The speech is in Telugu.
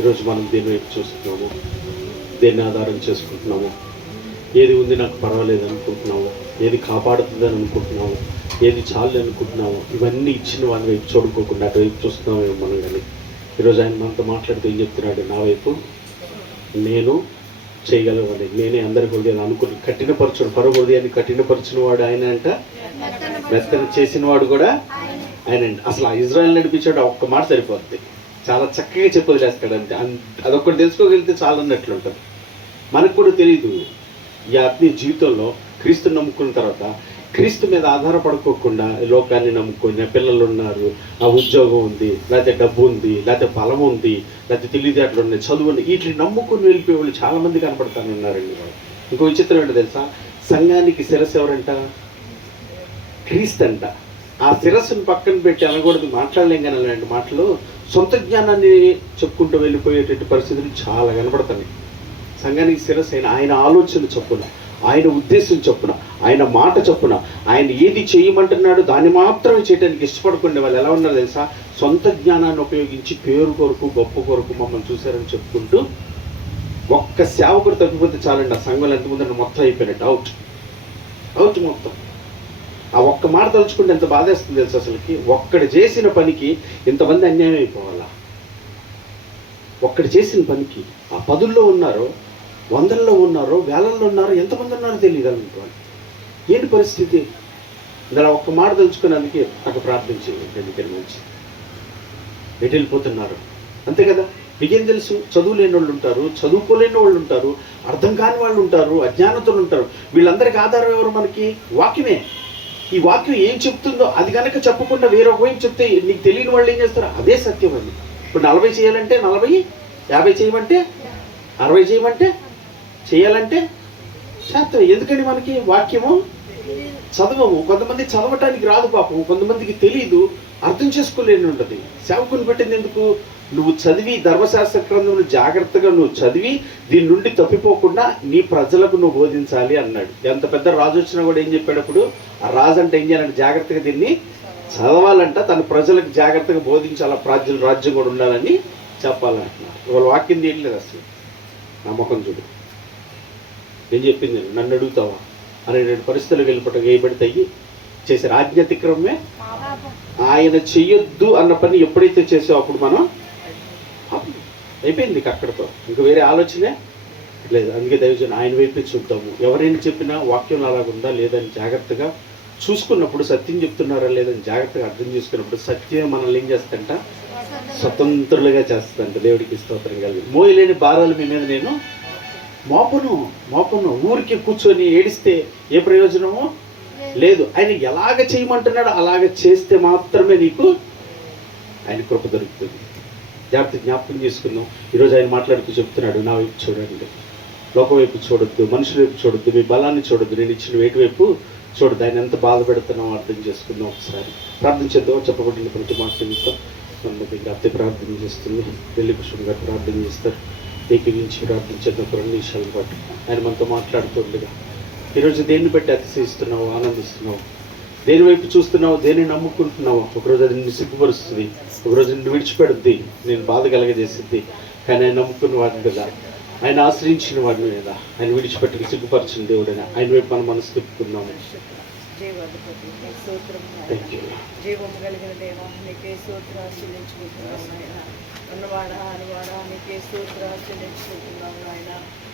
ఈరోజు మనం దేని వైపు చూస్తున్నాము, దేన్ని ఆధారం చేసుకుంటున్నాము, ఏది ఉంది నాకు పర్వాలేదు అనుకుంటున్నాము, ఏది కాపాడుతుందని అనుకుంటున్నాము, ఏది చాలు అనుకుంటున్నాము, ఇవన్నీ ఇచ్చిన వాళ్ళ వైపు చూడుకోకుండా అటువైపు చూస్తున్నామేమో మనం. కానీ ఈరోజు ఆయన మనతో మాట్లాడుతూ ఏం చెప్తున్నాడు, నా వైపు నేను చేయగలవని, నేనే అందరి హృదయాలు అనుకుని కఠినపరచుడు, పరో హృదయాన్ని కఠినపరిచిన వాడు ఆయన అంట, మెత్తని చేసిన వాడు కూడా ఆయన అంట. అసలు ఆ ఇజ్రాయెల్ నడిపించాడు ఒక్క మాట సరిపోద్ది, చాలా చక్కగా చెప్పి వదిలేస్తాడు అంతే. అదొక్కటి తెలుసుకోగలిగితే చాలా అన్నట్లుంటుంది. మనకు కూడా తెలియదు ఈ ఆత్మీయ జీవితంలో క్రీస్తుని నమ్ముకున్న తర్వాత క్రీస్తు మీద ఆధారపడుకోకుండా లోకాన్ని నమ్ముకొని పిల్లలు ఉన్నారు, ఆ ఉద్యోగం ఉంది, లేకపోతే డబ్బు ఉంది, లేకపోతే బలం ఉంది, లేకపోతే తెలివితేటలు ఉన్నాయి, చదువు ఉంది, వీటిని నమ్ముకుని వెళ్ళిపోయే వాళ్ళు చాలామంది కనపడతాను ఉన్నారండి. ఇంకో విచిత్రం ఏంటో తెలుసా, సంఘానికి శిరస్సు ఎవరంట, క్రీస్తు అంట. ఆ శిరస్సును పక్కన పెట్టి అనకూడదు, మాట్లాడలేం కానీ అలాంటి మాటలు సొంత జ్ఞానాన్ని చెప్పుకుంటూ వెళ్ళిపోయేటువంటి పరిస్థితులు చాలా కనపడతాయి. సంఘానికి శిరస్సు అయిన ఆయన ఆలోచన చొప్పున, ఆయన ఉద్దేశం చొప్పున, ఆయన మాట చొప్పున, ఆయన ఏది చేయమంటున్నాడో దాన్ని మాత్రమే చేయడానికి ఇష్టపడకుండా వాళ్ళు ఎలా ఉన్నారు తెలుసా, సొంత జ్ఞానాన్ని ఉపయోగించి పేరు కొరకు గొప్ప కొరకు మమ్మల్ని చూశారని చెప్పుకుంటూ ఒక్క సేవకుడు తప్పిపోతే చాలండి ఆ సంఘంలో ఎంతమంది మొత్తం అయిపోయినట్టు, అవుట్ మొత్తం. ఆ ఒక్క మాట తలుచుకుంటే ఎంత బాధేస్తుంది తెలుసు అసలుకి. ఒక్కడు చేసిన పనికి ఇంతమంది అన్యాయం అయిపోవాలా? ఒక్కడు చేసిన పనికి ఆ 10ల్లో ఉన్నారో, 100ల్లో ఉన్నారో, వేలల్లో ఉన్నారో, ఎంతమంది ఉన్నారో తెలియదు అనుకోండి. ఏంటి పరిస్థితి? ఇలా ఒక్క మాట తలుచుకున్నందుకే అక్కడ ప్రార్థించింది దగ్గర నుంచి ఎటు వెళ్ళిపోతున్నారు అంతే కదా. మీకేం తెలుసు, చదువు లేని వాళ్ళు ఉంటారు, చదువుకోలేని వాళ్ళు ఉంటారు, అర్థం కాని వాళ్ళు ఉంటారు, అజ్ఞానతలు ఉంటారు. వీళ్ళందరికీ ఆధారం ఎవరు? మనకి వాక్యమే. ఈ వాక్యం ఏం చెప్తుందో అది కనుక చెప్పకుండా వేరొక వైపు చెప్తే నీకు తెలియని వాళ్ళు ఏం చేస్తారు? అదే సత్యం అది. ఇప్పుడు 40 చేయాలంటే 40, 50 చేయమంటే 60 చేయమంటే చేయాలంటే చేస్తాం. ఎందుకని మనకి వాక్యము చదవము. కొంతమంది చదవటానికి రాదు పాపం, కొంతమందికి తెలియదు, అర్థం చేసుకోలేని ఉంటుంది. సేవకుని పెట్టింది ఎందుకు? నువ్వు చదివి ధర్మశాస్త్ర గ్రంథం జాగ్రత్తగా నువ్వు చదివి దీని నుండి తప్పిపోకుండా నీ ప్రజలకు నువ్వు బోధించాలి అన్నాడు. ఎంత పెద్ద రాజు వచ్చినా కూడా ఏం చెప్పాడు అప్పుడు? ఆ రాజు అంటే ఏం చేయాలంటే జాగ్రత్తగా దీన్ని చదవాలంట, తన ప్రజలకు జాగ్రత్తగా బోధించాల, రాజ్యం కూడా ఉండాలని చెప్పాలంటున్నారు. ఇవాళ వాక్యం తీయట్లేదు అసలు. నమ్మకం చూడు, నేను చెప్పింది నన్ను అడుగుతావా అనేటువంటి పరిస్థితులకు వెళ్ళిపోవటం వేయబడితాయి. చేసే ఆజ్ఞాతిక్రమమే. ఆయన చెయ్యొద్దు అన్న పని ఎప్పుడైతే చేసావు అప్పుడు మనం అయిపోయింది అక్కడితో, ఇంకా వేరే ఆలోచనే లేదు. అందుకే దైవజన్ ఆయన వైపే చూద్దాము. ఎవరైనా చెప్పినా వాక్యం అలాగుందా లేదని జాగ్రత్తగా చూసుకున్నప్పుడు, సత్యం చెప్తున్నారా లేదని జాగ్రత్తగా అర్థం చేసుకున్నప్పుడు సత్యం మనల్ని ఏం చేస్తంట, స్వతంత్రులుగా చేస్తుందంట. దేవుడికి స్తోత్రం కలిగి. మోయలేని భారాలు మీ మీద నేను మోపను. ఊరికి కూర్చొని ఏడిస్తే ఏ ప్రయోజనము లేదు. ఆయన ఎలాగ చేయమంటున్నాడో అలాగ చేస్తే మాత్రమే నీకు ఆయన కృప దొరుకుతుంది. జాగ్రత్త జ్ఞాపకం చేసుకుందాం. ఈరోజు ఆయన మాట్లాడుతూ చెప్తున్నాడు, నా వైపు చూడండి, లోకం వైపు చూడొద్దు, మనుషుల వైపు చూడొద్దు, మీ బలాన్ని చూడొద్దు, నేను ఇచ్చిన వేటి వైపు చూడొద్దు. ఆయన ఎంత బాధపెడుతున్నామో అర్థం చేసుకుందాం. ఒకసారి ప్రార్థన చేద్దాం. చెప్పబడిన ప్రతి మాట నిమిత్తం నమ్మకంగా అతి ప్రార్థన చేస్తుంది. పెళ్లి కుటుంబం గారు ప్రార్థన చేస్తారు. ఏకీవించి ప్రార్థించేద్దాం 2 నిమిషాల పాటు. ఆయన మనతో మాట్లాడుతుండగా ఈరోజు దేన్ని బట్టి అతిశయిస్తున్నావు, ఆనందిస్తున్నావు, దేని వైపు చూస్తున్నావు, దేన్ని నమ్ముకుంటున్నావు? ఒకరోజు అది నిన్ను సిగ్గుపరుస్తుంది, ఒకరోజు నిన్ను విడిచిపెడుద్ది, నేను బాధ కలగజేసిద్ది. కానీ ఆయన నమ్ముకున్న వాడిని కదా, ఆయన ఆశ్రయించిన వాడిని కదా, ఆయన విడిచిపెట్టుకు సిగ్గుపరిచిన దేవుడైనా ఆయన వైపు మనం మనసు తిప్పుకున్నాము. జీవము కలిగిన దేవా నీకే స్తోత్రాలు చెల్లించుకుంటున్నాము నాయన. ఉన్నవాడా అనువాడా నీకే స్తోత్రాలు చెల్లించుకుంటున్నాము నాయన.